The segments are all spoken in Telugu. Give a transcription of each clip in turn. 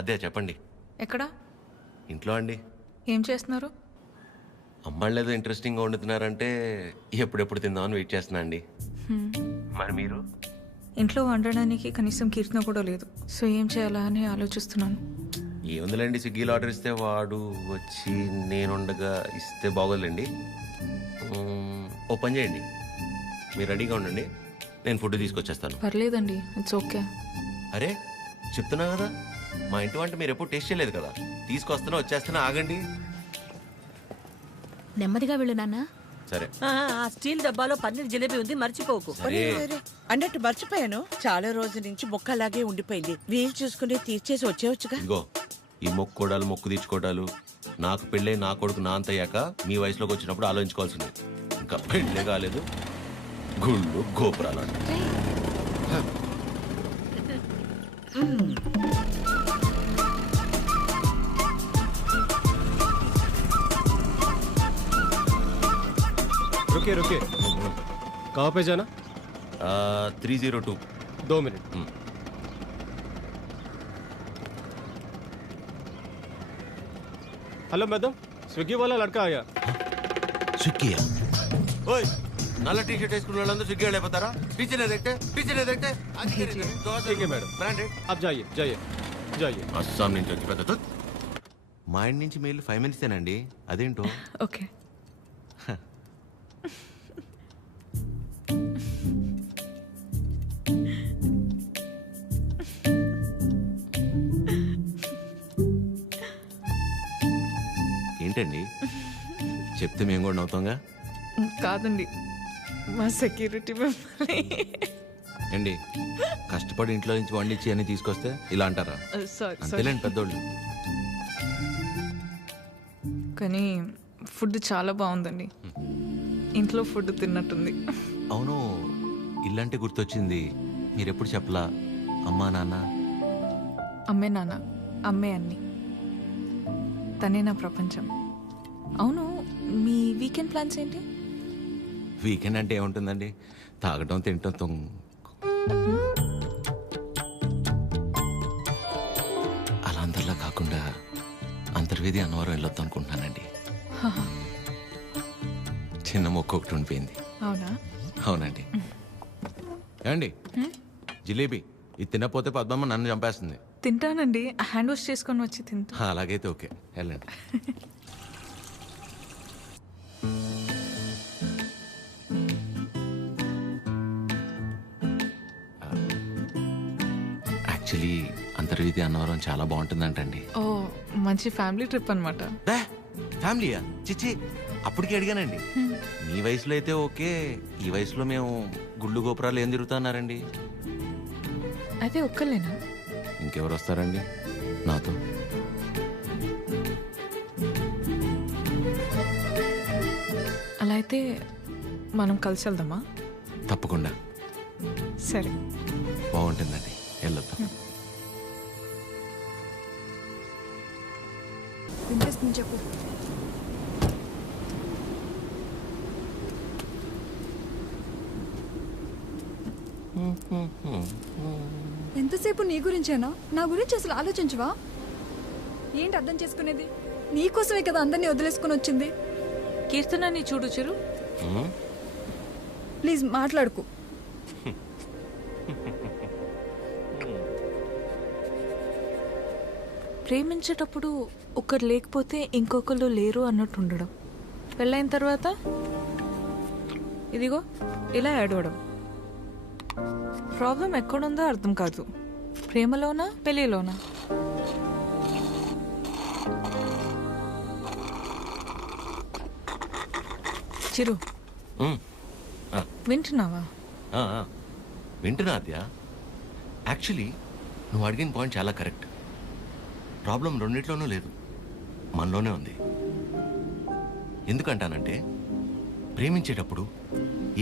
అదే చెప్పండి. ఎక్కడ? ఇంట్లో అండి. ఏం చేస్తున్నారు? అమ్మాళ్ళు ఏదో ఇంట్రెస్టింగ్గా వండుతున్నారంటే ఎప్పుడెప్పుడు తిందామని వెయిట్ చేస్తున్నా అండి. మరి మీరు? ఇంట్లో వండడానికి కనీసం కీర్తన కూడా లేదు. సో ఏం చేయాలా అని ఆలోచిస్తున్నాను. ఏముందిలేండి, స్విగ్గీలో ఆర్డర్ ఇస్తే వాడు వచ్చి నేనుండగా ఇస్తే బాగోదులేండి. ఓ పని చేయండి, మీరు రెడీగా ఉండండి, నేను ఫుడ్ తీసుకొచ్చేస్తాను. పర్లేదండి, ఇట్స్ ఓకే. అరే చెప్తున్నా కదా, మా ఇంటి వంట మీరు ఎప్పుడు టేస్ట్ చేయలేదు కదా. తీసుకొస్తున్నా, వచ్చేస్తున్నా, ఆగండి. నెమ్మదిగా వెళ్ళు నాన్న. సరే. ఆ స్టీల్ డబ్బాలో పన్నీర్ జిలేబీ ఉంది, మర్చిపోకు. సరే. అన్నట్టు మర్చిపోయాను, చాలా రోజుల నుంచి మొక్క అలాగే ఉండిపోయింది. వీలు చూసుకుని తీర్చేసి వచ్చేవచ్చుగా. ఇగో ఈ మొక్కుకోవడాలు, మొక్కు తీర్చుకోవడాలు, నాకు పెళ్ళే నా కొడుకు నా అంత అయ్యాక మీ వయసులోకి వచ్చినప్పుడు ఆలోచించుకోవాల్సింది. ఇంకా పెళ్ళే కాలేదు, గుళ్ళు గోపురాలు అంట. रुके रुके, कहाँ पे जाना? 302. 2 मिनट. हेलो मैडम, स्विगी वाला लड़का आया. స్విగ్గీయా? ఓయ్, నల్ల టీ షర్ట్ వేసుకున్న వాళ్ళందరూ స్విగ్గీ వెళ్ళిపోతారా? టీచర్ ఎదెక్టే ठीक है मैडम, బ్రాండెడ్. आप जाइए जाइए जाइए. అస్సాం నుంచి వచ్చి పెద్ద మా ఇంటి నుంచి మెయిల్ 5 మినిట్సేనండి, అదేంటో. ఓకే. ఏంటండి చెప్తే మేము కూడా నవ్వుతాంగా. కాదండి, మా సెక్యూరిటీ మిమ్మల్ని. ఏంటి కష్టపడి ఇంట్లో నుంచి వండించి అన్ని తీసుకొస్తే ఇలా అంటారా? సారీ. అంతేలేండి పెద్దోళ్ళు. కానీ ఫుడ్ చాలా బాగుందండి. ఇంట్లో ఫుడ్ తిన్నట్టుంది. అవును, ఇల్లంటే గుర్తొచ్చింది, మీరెప్పుడు చెప్పలా అమ్మా నాన్న? అమ్మే నాన్న, అమ్మే అన్ని. తనే నా ప్రపంచం. అవును, మీ వీకెండ్ ప్లాన్స్ ఏంటి? వీకెండ్ అంటే ఏముంటుందండి, తాగటం తినటం అలా అందరిలా కాకుండా అంతర్వేది అన్నవరం వెళ్ళొద్దాం అనుకుంటున్నానండి. చిన్న మొక్క ఒకటి ఉండిపోయింది. అవునా? అవునండి. ఏమండి జిలేబీ ఇది తినకపోతే పద్మమ్మ నన్ను చంపేస్తుంది. తింటానండి, హ్యాండ్ వాష్ చేసుకొని వచ్చి తింటా. అలాగైతే ఓకే, వెళ్ళండి. యాక్చువల్లీ అంతర్వేది అన్నవరం చాలా బాగుంటుందంటండి. ఓ, మంచి ఫ్యామిలీ ట్రిప్ అనమాట. ఫ్యామిలీయా? చిచ్చి, అప్పటికే అడిగానండి. మీ వయసులో అయితే ఓకే, ఈ వయసులో మేము గుళ్ళు గోపురాలు ఏం తిరుగుతున్నారండి. అయితే ఒక్కలేనా? ఇంకెవరు వస్తారండి నాతో? అలా అయితే మనం కలిసి వెళ్దామా? తప్పకుండా, సరే. బాగుంటుందండి, వెళ్ళొద్దాం. చెప్పు. ఎంతసేపు నీ గురించేనా? నా గురించి అసలు ఆలోచించవా? ఏంటి అర్థం చేసుకునేది? నీకోసమే కదా అందరినీ వదిలేసుకుని వచ్చింది. కీర్తనని చూడు చిరు. ప్లీజ్ మాట్లాడుకు. ప్రేమించేటప్పుడు ఒకరు లేకపోతే ఇంకొకరు లేరు అన్నట్టు ఉండడం, పెళ్ళైన తర్వాత ఇదిగో ఇలా ఏడవడం. ప్రాబ్లం ఎక్కడుందో అర్థం కాదు, ప్రేమలోనా పెళ్ళిలోనా? చిరు, వింటున్నావా? వింటున్నా అద్య. యాక్చువల్లీ నువ్వు అడిగిన పాయింట్ చాలా కరెక్ట్. ప్రాబ్లం రెండిట్లోనూ లేదు, మనలోనే ఉంది. ఎందుకంటానంటే ప్రేమించేటప్పుడు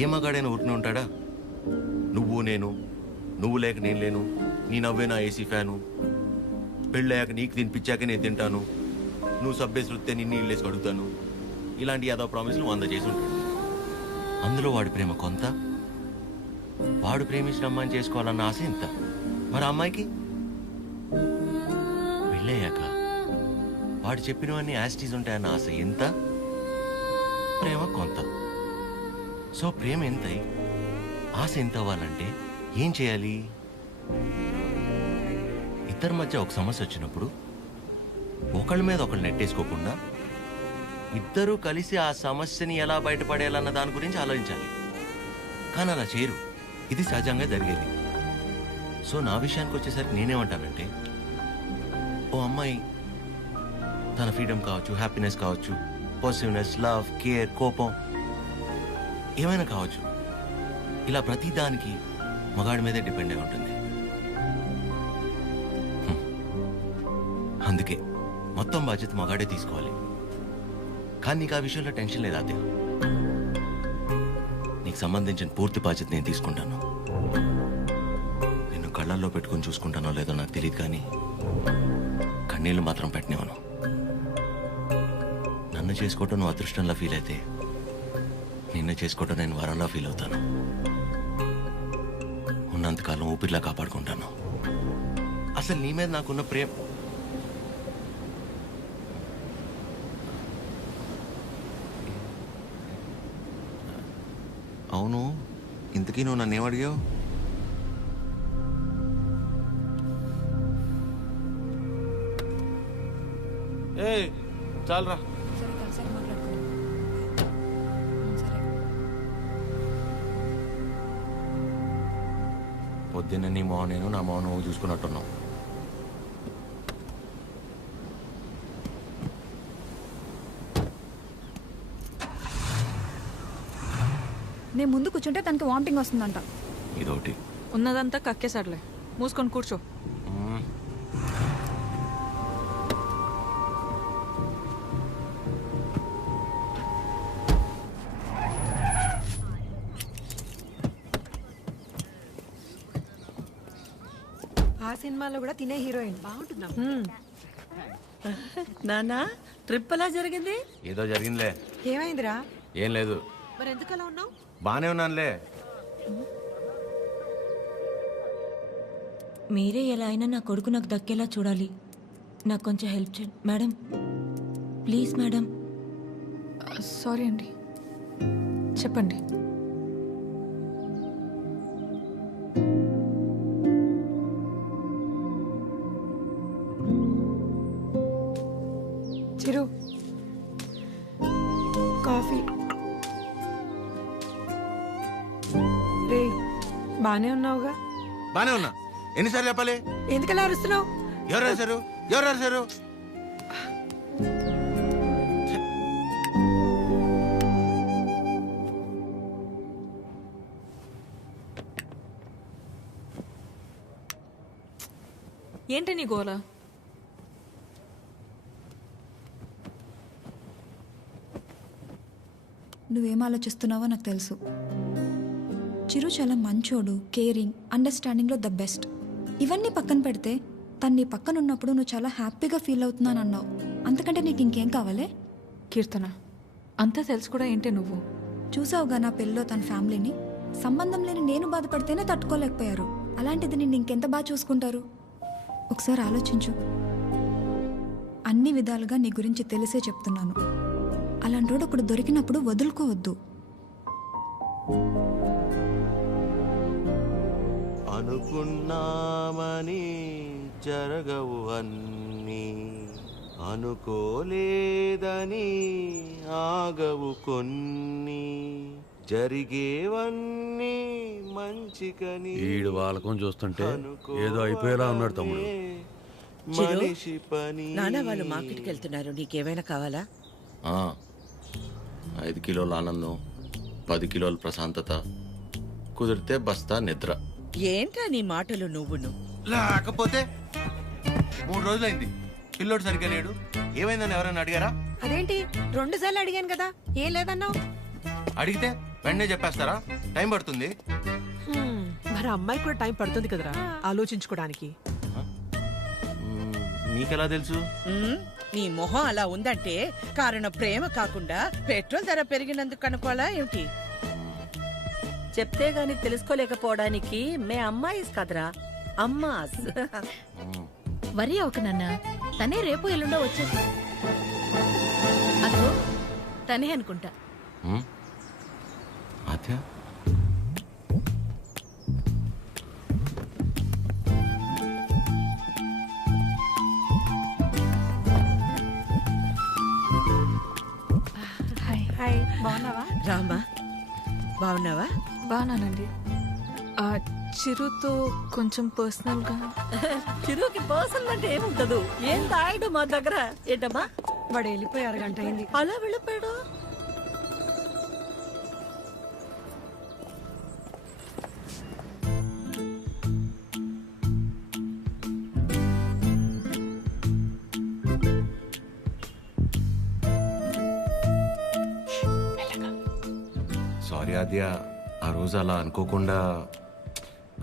ఏ మగాడైనా ఊరినే ఉంటాడా? నువ్వు నేను, నువ్వు లేక నేను లేను, నీ నవ్వే నా ఏసీ ఫ్యాను, పెళ్ళయ్యాక నీకు తినిపించాక నేను తింటాను, నువ్వు సబ్బేసి వృత్తే నిన్ను ఇల్లేసి అడుగుతాను, ఇలాంటి యాదో ప్రామిస్లు 100 చేసి ఉంటాడు. అందులో వాడి ప్రేమ కొంత, వాడు ప్రేమించిన అమ్మాయిని చేసుకోవాలన్న ఆశ ఇంత. మరి అమ్మాయికి పెళ్ళయ్యాక వాడు చెప్పినవన్నీ యాస్టీస్ ఉంటాయన్న ఆశ ఎంత, ప్రేమ కొంత. సో ప్రేమ ఎంతై ఆశ ఎంత అవ్వాలంటే ఏం చేయాలి? ఇద్దరి మధ్య ఒక సమస్య వచ్చినప్పుడు ఒకళ్ళ మీద ఒకళ్ళు నెట్టేసుకోకుండా ఇద్దరూ కలిసి ఆ సమస్యని ఎలా బయటపడేయాలన్న దాని గురించి ఆలోచించాలి. కానీ అలా చేయరు. ఇది సహజంగా జరిగేది. సో నా విషయానికి వచ్చేసరికి నేనేమంటానంటే, ఓ అమ్మాయి తన ఫ్రీడమ్ కావచ్చు, హ్యాపీనెస్ కావచ్చు, పాజిటివ్నెస్, లవ్, కేర్, కోపం ఏమైనా కావచ్చు, ఇలా ప్రతి దానికి మగాడి మీదే డిపెండ్ అయి ఉంటుంది. అందుకే మొత్తం బాధ్యత మగాడే తీసుకోవాలి. కానీ నీకు ఆ విషయంలో టెన్షన్ లేదా అదే? నీకు సంబంధించిన పూర్తి బాధ్యత నేను తీసుకుంటాను. నిన్ను కళ్ళల్లో పెట్టుకొని చూసుకుంటానో లేదో నాకు తెలియదు, కానీ కన్నీళ్ళు మాత్రం పెట్టనివ్వను. నన్ను చేసుకోవటం నువ్వు అదృష్టంలా ఫీల్ అయితే నిన్ను చేసుకోవటం నేను వరంలా ఫీల్ అవుతాను. ఉన్నంతకాలం ఊపిరిలా కాపాడుకుంటాను. అసలు నీ మీద నాకున్న ప్రేమ అవును. ఇంతకీ నువ్వు నన్ను ఏమడిగావు? ఏ చాలరా. సరే కలిసాక మాట్లాడుకుందాం. సరే. పొద్దున్న నీ మోహన్ నేను, నా మోహన్ నువ్వు చూసుకున్నట్టున్నావు. నేను ముందు కూర్చుంటే తనకి వామిటింగ్ వస్తుందంట. ఇదొకటి. ఉన్నదంతా కక్కేసాడులే, మూసుకొని కూర్చో. ఆ సినిమాలో కూడా తినే హీరోయిన్ బాగుంటుందా? నానా ట్రిప్ ఎలా జరిగింది? ఏదో జరిగిందిలే. ఏమైందిరా? ఏం లేదు. మరి ఎందుకు అలా ఉన్నావు? బానే ఉన్నానులే. మీరే ఎలా అయినా నా కొడుకు నాకు దక్కేలా చూడాలి. నాకు కొంచెం హెల్ప్ చేయండి మేడం, ప్లీజ్ మేడం. సారీ అండి, చెప్పండి. చిరు కాఫీ. రే బానే ఉన్నావుగా? బానే ఉన్నా. ఎన్నిసార్లు చెప్పాలి? ఎందుకలా అరుస్తున్నావు? ఎవరు రాశారు? ఎవరు రాశారు? ఏంటి నీ గోల? నువ్వేం ఆలోచిస్తున్నావో నాకు తెలుసు. చిరు చాలా మంచోడు, కేరింగ్, అండర్స్టాండింగ్లో ద బెస్ట్. ఇవన్నీ పక్కన పెడితే తను నీ పక్కన ఉన్నప్పుడు నువ్వు చాలా హ్యాపీగా ఫీల్ అవుతున్నాను అన్నావు. అంతకంటే నీకు ఇంకేం కావాలే? కీర్తన, అంతా తెలుసు కూడా ఏంటి నువ్వు? చూసావుగా నా పెళ్ళిలో తన ఫ్యామిలీని. సంబంధం లేని నేను బాధపడితేనే తట్టుకోలేకపోయారు. అలాంటిది నిన్ను ఇంకెంత బాగా చూసుకుంటారు? ఒకసారి ఆలోచించు. అన్ని విధాలుగా నీ గురించి తెలిసే చెప్తున్నాను. అలాంటి రోడ్డు ఒకడు దొరికినప్పుడు వదులుకోవద్దు. అనుకున్నామని జరగవు అన్నీ, అనుకోలేదని ఆగవు కొన్ని, జరిగేవన్నీ మంచికని. ఈడు వాళ్ళకం చూస్తుంటే ఏదో అయిపోయేలా ఉన్నాడు తమ్ముడు. మనిషి పని. నాన్న వాళ్ళు మార్కెట్కి వెళ్తున్నారు, నీకేమైనా కావాలా? 5 కిలోల ఆనందం, 10 కిలోల ప్రశాంతత, కుదిరితే బస్తా నిద్ర. ఏంటా నీ మాటలు నువ్వును? లేకపోతే 3 రోజులైంది పిల్లోడు సరిగ్గా లేడు. ఏమైందని ఎవరైనా అడిగారా? అదేంటి 2 సార్లు అడిగాను కదా, ఏం లేదన్నావు? అడిగితే వెంటనే చెప్పేస్తారా? టైం పడుతుంది. మరి అమ్మాయి కూడా టైం పడుతుంది కదరా ఆలోచించుకోవడానికి. మీకెలా తెలుసు? నీ మొహం అలా ఉందంటే కారణం ప్రేమ కాకుండా పెట్రోల్ ధర పెరిగినందుకు అనుకోవాలా ఏమిటి? చెప్తే గాని తెలుసుకోలేకపోవడానికి మే అమ్మాయిస్ కదరా, అమ్మాస్. వరి అవక నాన్న, తనే రేపు ఎల్లుండో వచ్చేస్తా. అదో తనే అనుకుంటా. హ్మ్? ఆద్య హాయ్ బాగున్నావా? రామా, బాగున్నావా? బాగున్నానండి. చిరుతో కొంచెం పర్సనల్గా. చిరుకి పర్సనల్ అంటే ఏముంటదు? ఏం తాగడు మా దగ్గర. ఏంటమ్మా వాడు వెళ్ళిపోయి అరగంట అయింది. అలా వెళ్ళిపోయాడు? సారీ ఆద్య, ఆ రోజు అలా అనుకోకుండా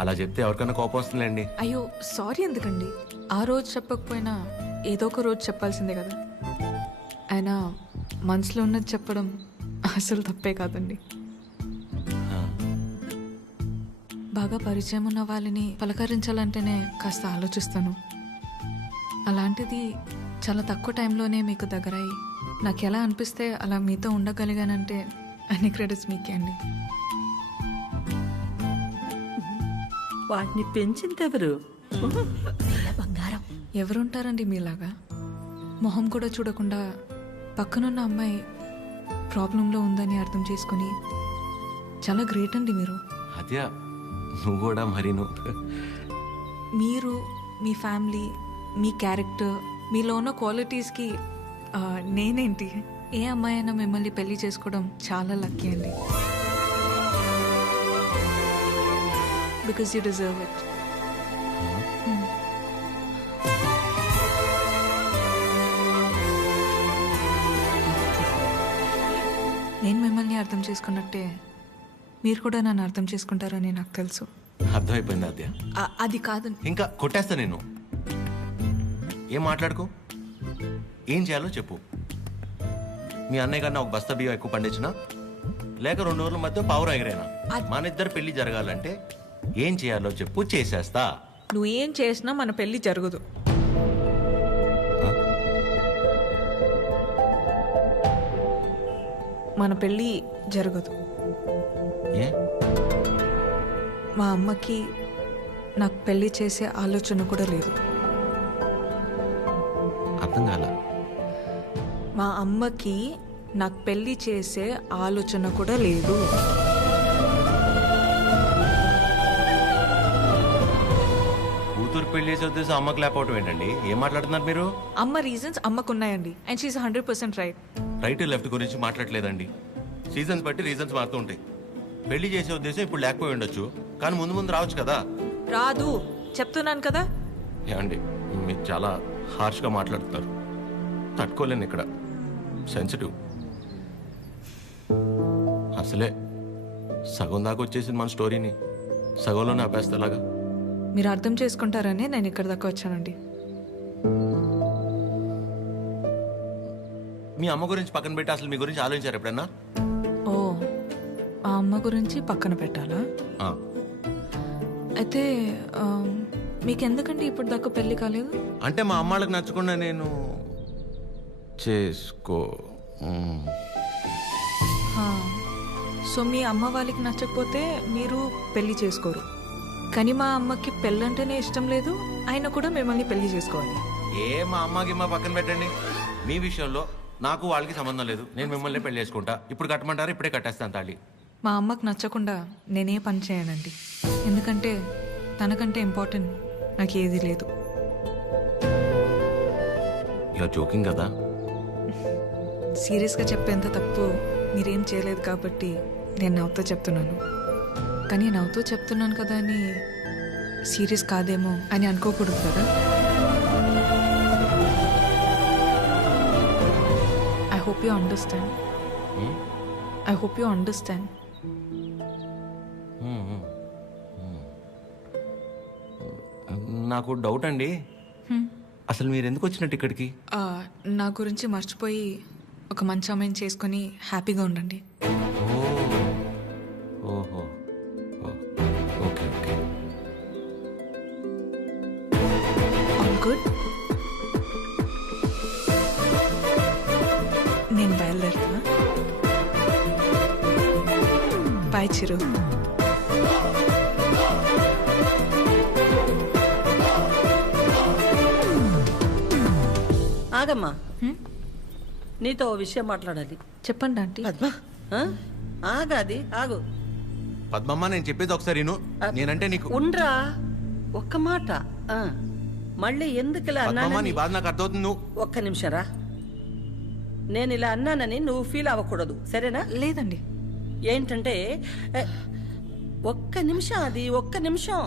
అలా చెప్తే ఎవరికైనా కోపం వస్తుందండి. అయ్యో సారీ ఎందుకండి? ఆ రోజు చెప్పకపోయినా ఏదో ఒక రోజు చెప్పాల్సిందే కదా. అయినా మనసులో ఉన్నది చెప్పడం అసలు తప్పే కాదండి. బాగా పరిచయం ఉన్న వాళ్ళని పలకరించాలంటేనే కాస్త ఆలోచిస్తాను. అలాంటిది చాలా తక్కువ టైంలోనే మీకు దగ్గరయ్యి నాకు ఎలా అనిపిస్తే అలా మీతో ఉండగలిగానంటే అన్ని క్రెడిట్స్ మీకే అండి. వాటిని పెంచింది ఎవరు? బంగారం. ఎవరుంటారండి మీలాగా? మొహం కూడా చూడకుండా పక్కనున్న అమ్మాయి ప్రాబ్లంలో ఉందని అర్థం చేసుకుని చాలా గ్రేట్ అండి మీరు. ఆద్య నువ్వు కూడా మరీను. మీరు, మీ ఫ్యామిలీ, మీ క్యారెక్టర్, మీలో ఉన్న క్వాలిటీస్కి నేనేంటి? ఏ అమ్మాయి అయినా మిమ్మల్ని పెళ్లి చేసుకోవడం చాలా లక్కీ అండి. Because you deserve it. నేను మిమ్మల్ని అర్థం చేసుకున్నట్టే మీరు కూడా నన్ను అర్థం చేసుకుంటారని నాకు తెలుసు. అర్థమైపోయింది ఆద్య. అది కాదు. ఇంకా కొట్టేస్తా నేను. ఏం మాట్లాడుకో, ఏం చేయాలో చెప్పు. మీ అన్నయ్య కన్నా ఒక బస్తా బియ్యం ఎక్కువ పండించినా లేక 2 రోజుల మధ్య పావురం ఎగరైనా మన ఇద్దరు పెళ్లి జరగాలంటే ఏం చేయాలో చెప్పు, చేసేస్తా. నువ్వేం చేసినా మన పెళ్లి జరగదు. మన పెళ్ళి జరగదు. ఏ? మా అమ్మకి నాకు పెళ్లి చేసే ఆలోచన కూడా లేదు. అర్థం కాల. మా అమ్మకి నాకు పెళ్లి చేసే ఆలోచన కూడా లేదు. కూతురు పెళ్లి చేసే ఉద్దేశం అమ్మకి లేకపోవటం ఏంటండి? ఏం మాట్లాడుతున్నారు మీరు? అమ్మ రీజన్స్ అమ్మకున్నాయండి. And she is 100% right. Right left గురించి మాట్లాడలేదండి. సీజన్స్ బట్టి రీజన్స్ మారుతూ ఉంటాయి. పెళ్లి చేసే ఉద్దేశం ఇప్పుడు లేకపోయి ఉండొచ్చు, కానీ ముందు ముందు రావచ్చు కదా. రాదు చెప్తున్నాను కదా. ఏమండి మీరు చాలా హార్ష్గా మాట్లాడుతున్నారు. తట్టుకోలేను. ఇక్కడ సెన్సిటివ్. అసలే సగం దాకా వచ్చేసింది మన స్టోరీని, సగంలోనే ఆపేస్తేలాగా. మీరు అర్థం చేసుకుంటారనే నేను ఇక్కడ దాకా వచ్చానండి. మీ అమ్మ గురించి పక్కన పెట్టి అసలు మీ గురించి ఆలోచించారు ఎప్పుడన్నా? ఓ, ఆ అమ్మ గురించి పక్కన పెట్టాలా? ఆ. అయితే మీకెందుకండి ఇప్పుడు దాకా పెళ్లి కాలేదు? అంటే మా అమ్మాళ్ళకి నచ్చకుండా నేను చేసుకో. సో మీ అమ్మ వాళ్ళకి నచ్చకపోతే మీరు పెళ్లి చేసుకోరు. కానీ మా అమ్మకి పెళ్ళంటేనే ఇష్టం లేదు, ఆయన కూడా మిమ్మల్ని పెళ్లి చేసుకోవాలి. ఏ మా అమ్మకి మా పక్కన పెట్టండి. మీ విషయంలో నాకు వాళ్ళకి సంబంధం లేదు. నేను మిమ్మల్ని పెళ్లి చేసుకుంటా. ఇప్పుడు కట్టమంటారా? ఇప్పుడే కట్టేస్తాను తాళి. మా అమ్మకి నచ్చకుండా నేనే పని చేయనండి. ఎందుకంటే తనకంటే ఇంపార్టెంట్ నాకు ఏది లేదు. ఇలా జోకింగ్ కదా. సీరియస్గా చెప్పేంత తప్పు మీరేం చేయలేదు కాబట్టి నేను నవ్వుతూ చెప్తున్నాను. కానీ నవ్వుతూ చెప్తున్నాను కదా అని సీరియస్ కాదేమో అని అనుకోకూడదు కదా. I hope you understand. I hope you understand. నాకు డౌట్ అండి, అసలు మీరు ఎందుకు వచ్చినట్టు ఇక్కడికి? నా గురించి మర్చిపోయి ఒక మంచి అమ్మాయిని చేసుకొని హ్యాపీగా ఉండండి. ఓహో, okay okay. All good. Bye Chiru. ఆగమ్మా, నీతో ఓ విషయం మాట్లాడాలి. చెప్పండి ఆంటీ. పద్మ ఆ? ఆగాది ఆగు. పద్మమ్మ నేను చెప్పేది ఒకసారి విను. నేనంటే నీకు ఉండ్రా, ఒక్క మాట. ఆ, మళ్ళీ ఎందుకు ఇలా పద్మమ్మ నీ అన్నానని బాధ నాకు అర్థమవుతుంది. నువ్వు ఒక్క నిమిషం రా. నేను ఇలా అన్నానని నువ్వు ఫీల్ అవ్వకూడదు, సరేనా? లేదండి. ఏంటంటే ఏ, ఒక్క నిమిషం, అది ఒక్క నిమిషం.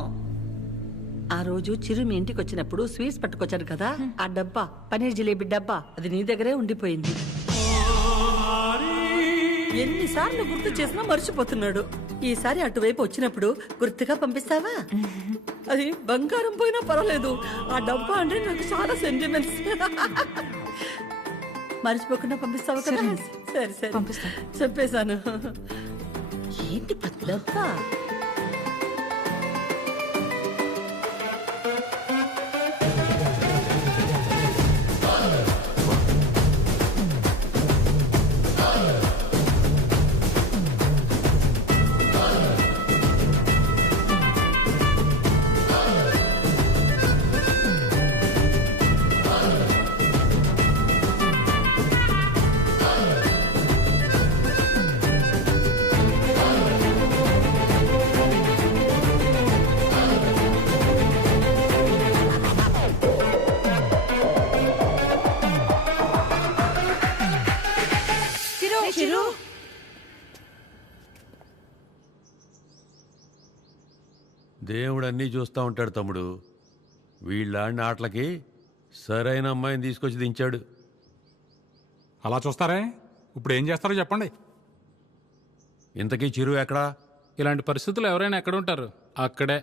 ఆ రోజు చిరు మీ ఇంటికి వచ్చినప్పుడు స్వీట్స్ పట్టుకొచ్చాడు కదా, ఆ డబ్బా, పనీర్ జిలేబీ డబ్బా, అది నీ దగ్గరే ఉండిపోయింది. ఎన్నిసార్లు గుర్తు చేసినా మర్చిపోతున్నాడు. ఈసారి అటువైపు వచ్చినప్పుడు గుర్తుగా పంపిస్తావా? అది బంగారం పోయినా పర్వాలేదు, ఆ డబ్బా అంటే నాకు చాలా సెంటిమెంట్స్. మర్చిపోకుండా పంపిస్తావా కదా? సరే సరే పంపిస్తాను. చెప్పేశాను. ఏంటి డబ్బా? చిరు దేవుడు అన్నీ చూస్తూ ఉంటాడు తమ్ముడు. వీళ్ళ ఆడిన ఆటలకి సరైన అమ్మాయిని తీసుకొచ్చి దించాడు. అలా చూస్తారే, ఇప్పుడు ఏం చేస్తారో చెప్పండి. ఇంతకీ చిరు ఎక్కడా? ఇలాంటి పరిస్థితుల్లో ఎవరైనా ఎక్కడ ఉంటారు? అక్కడే.